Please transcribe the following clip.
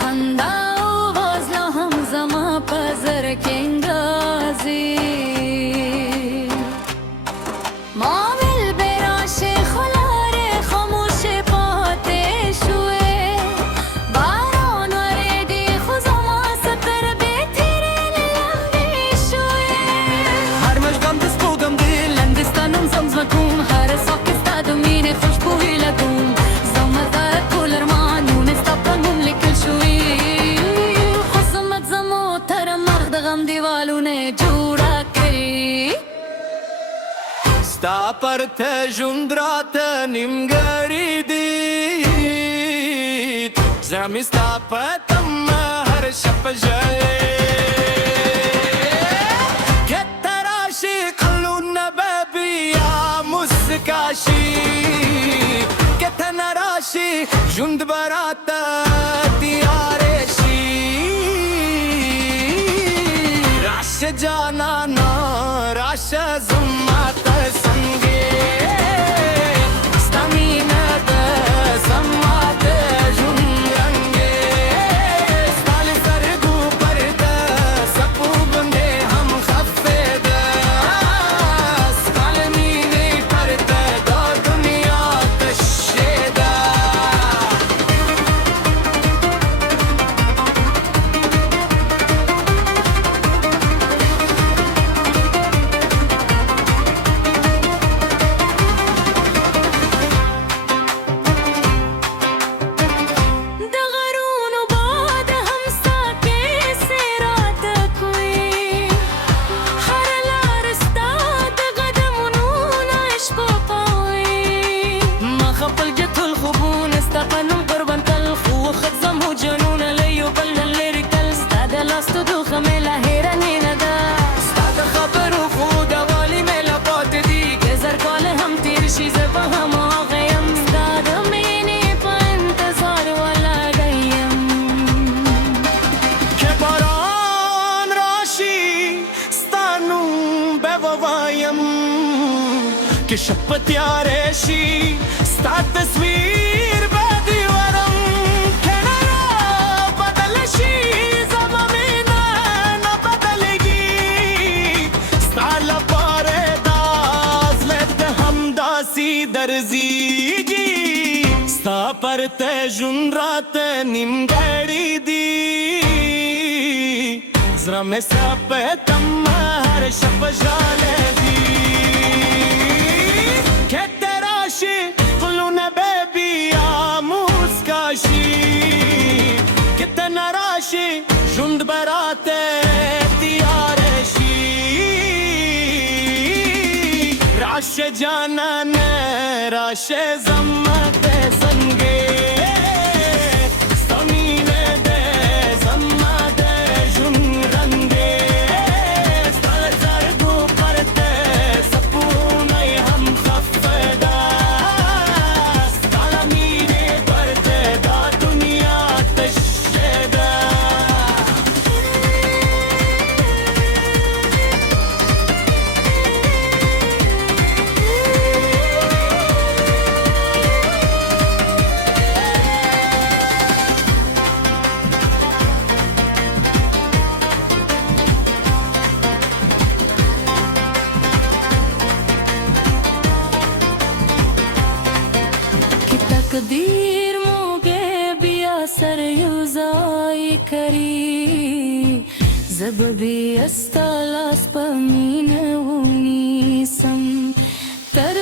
خندا आवाज ला हम जमा पजर केंगाजी माविल बेराशे खलारे खामोश पाते शुए बारान वरेदी खुजमा सतर बेथरे लंबी शुए हर मशगम दस्पूगम दिल लंदिस्तानम समझमकुम हर सोकिस्ता दुमीने खुशबू ही लगूम समता कूलर मानून इस्तापन मुमलिक शुई खुसमत जमो थर मर्द गम दीवालों ने जुड़ा करी sta par te jundrate nimgari dit zami sta patam har shab jaye ke tarashi qulun babi ya muskashi ke tanarashi jund barata tiyare shi rash jana na rash zummat sange stamina da sammat junrange stal sargu parda sapu bande hum khafeda stal mine parda da duniya tasheda दगरून बाद हम साके से रात कोई हर लारस्ता दगदमनون عشق قوي ما خبل جت الخبون استقنوا قربا تلخ وخد زمو جنون ليو بل الليريكال استاد لاستو دو خميلا هيراني ندا استاد خبر وخود والي ميلا بات دي جزر قال هم تير شي زبا هم غيم استاد ميني بانتظار ولا قيم ke baran rashi stanu bevavayam ke shapat yare shi sta tasveer badiwaram ke nara badal shi zamamina na badalegi sta la pare daz let hamdasi darzigi sta par te junrat nimgadi di zra me sapetam har shab jale di ke terashi qulun baby ya muskashi ke tanarashi jund barate tiyare shi rash jana ne rash zammat sange samine de zammat junrange stal zargu parte sapunai hum khafda stal mine parte da duniya tasheda कि तकदीर मोगे बिया सर युजाई करी जब भी अस्तालास पमीन उनीसम तर